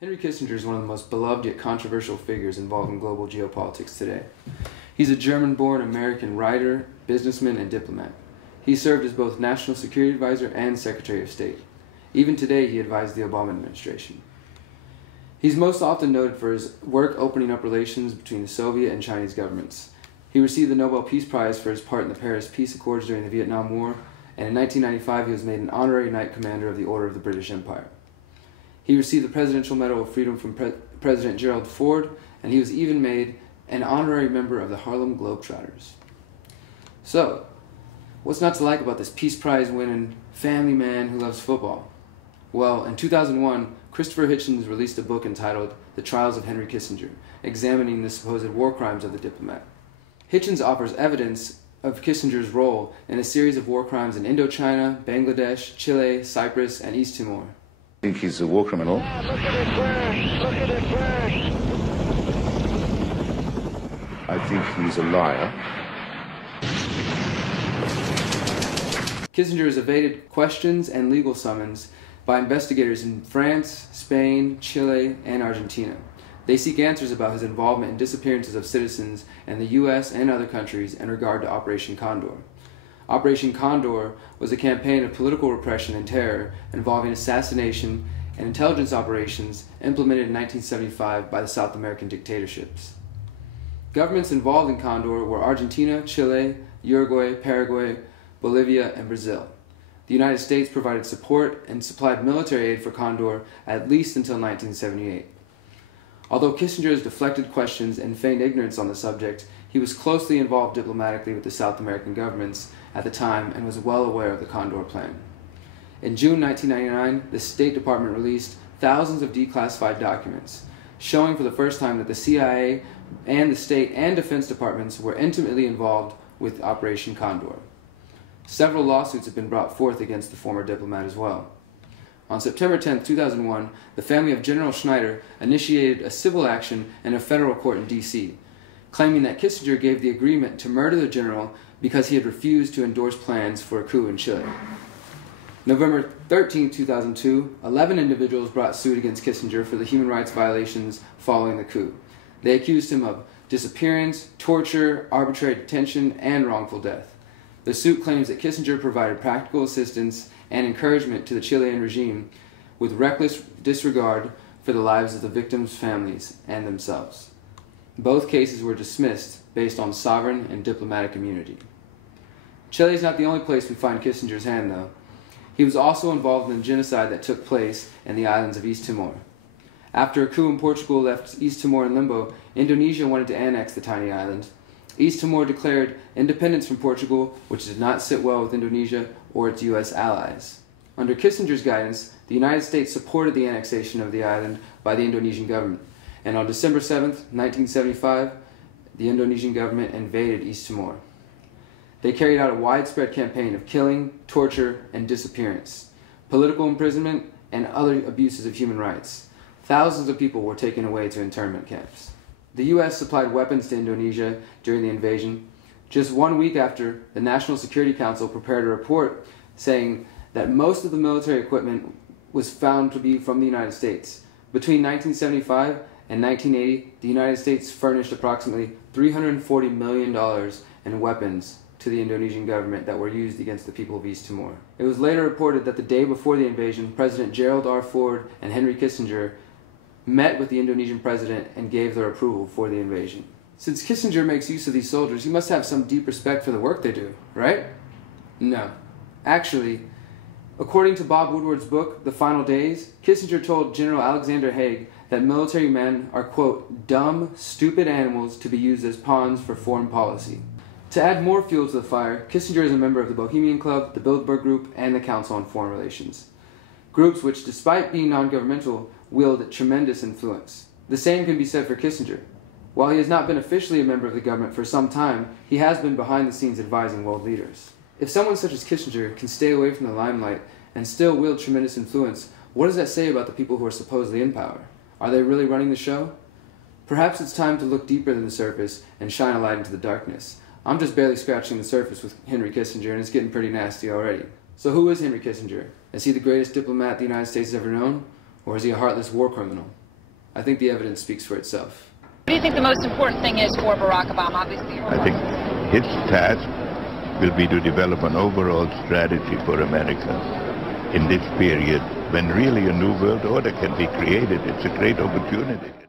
Henry Kissinger is one of the most beloved yet controversial figures involved in global geopolitics today. He's a German-born American writer, businessman, and diplomat. He served as both National Security Advisor and Secretary of State. Even today, he advised the Obama administration. He's most often noted for his work opening up relations between the Soviet and Chinese governments. He received the Nobel Peace Prize for his part in the Paris Peace Accords during the Vietnam War, and in 1995 he was made an honorary Knight Commander of the Order of the British Empire. He received the Presidential Medal of Freedom from President Gerald Ford, and he was even made an honorary member of the Harlem Globetrotters. So, what's not to like about this Peace Prize winning family man who loves football? Well, in 2001, Christopher Hitchens released a book entitled The Trials of Henry Kissinger, examining the supposed war crimes of the diplomat. Hitchens offers evidence of Kissinger's role in a series of war crimes in Indochina, Bangladesh, Chile, Cyprus, and East Timor. I think he's a war criminal. Yeah, look at it burn! Look at it burn! I think he's a liar. Kissinger has evaded questions and legal summons by investigators in France, Spain, Chile, and Argentina. They seek answers about his involvement in disappearances of citizens in the U.S. and other countries in regard to Operation Condor. Operation Condor was a campaign of political repression and terror involving assassination and intelligence operations implemented in 1975 by the South American dictatorships. Governments involved in Condor were Argentina, Chile, Uruguay, Paraguay, Bolivia, and Brazil. The United States provided support and supplied military aid for Condor at least until 1978. Although Kissinger has deflected questions and feigned ignorance on the subject, he was closely involved diplomatically with the South American governments at the time and was well aware of the Condor plan. In June 1999, the State Department released thousands of declassified documents, showing for the first time that the CIA and the State and Defense Departments were intimately involved with Operation Condor. Several lawsuits have been brought forth against the former diplomat as well. On September 10, 2001, the family of General Schneider initiated a civil action in a federal court in D.C., claiming that Kissinger gave the agreement to murder the general because he had refused to endorse plans for a coup in Chile. November 13, 2002, 11 individuals brought suit against Kissinger for the human rights violations following the coup. They accused him of disappearance, torture, arbitrary detention, and wrongful death. The suit claims that Kissinger provided practical assistance and encouragement to the Chilean regime with reckless disregard for the lives of the victims' families and themselves. Both cases were dismissed based on sovereign and diplomatic immunity. Chile is not the only place we find Kissinger's hand, though. He was also involved in the genocide that took place in the islands of East Timor. After a coup in Portugal left East Timor in limbo, Indonesia wanted to annex the tiny island. East Timor declared independence from Portugal, which did not sit well with Indonesia or its U.S. allies. Under Kissinger's guidance, the United States supported the annexation of the island by the Indonesian government, and on December 7, 1975, the Indonesian government invaded East Timor. They carried out a widespread campaign of killing, torture, and disappearance, political imprisonment, and other abuses of human rights. Thousands of people were taken away to internment camps. The U.S. supplied weapons to Indonesia during the invasion, just 1 week after the National Security Council prepared a report saying that most of the military equipment was found to be from the United States. Between 1975 and 1980, the United States furnished approximately $340 million in weapons to the Indonesian government that were used against the people of East Timor. It was later reported that the day before the invasion, President Gerald R. Ford and Henry Kissinger met with the Indonesian president and gave their approval for the invasion. Since Kissinger makes use of these soldiers, he must have some deep respect for the work they do, right? No. Actually, according to Bob Woodward's book, The Final Days, Kissinger told General Alexander Haig that military men are, quote, dumb, stupid animals to be used as pawns for foreign policy. To add more fuel to the fire, Kissinger is a member of the Bohemian Club, the Bilderberg Group, and the Council on Foreign Relations. Groups which, despite being non-governmental, wield tremendous influence. The same can be said for Kissinger. While he has not been officially a member of the government for some time, he has been behind the scenes advising world leaders. If someone such as Kissinger can stay away from the limelight and still wield tremendous influence, what does that say about the people who are supposedly in power? Are they really running the show? Perhaps it's time to look deeper than the surface and shine a light into the darkness. I'm just barely scratching the surface with Henry Kissinger, and it's getting pretty nasty already. So who is Henry Kissinger? Is he the greatest diplomat the United States has ever known? Or is he a heartless war criminal? I think the evidence speaks for itself. What do you think the most important thing is for Barack Obama? Obviously, I think his task will be to develop an overall strategy for America in this period when really a new world order can be created. It's a great opportunity.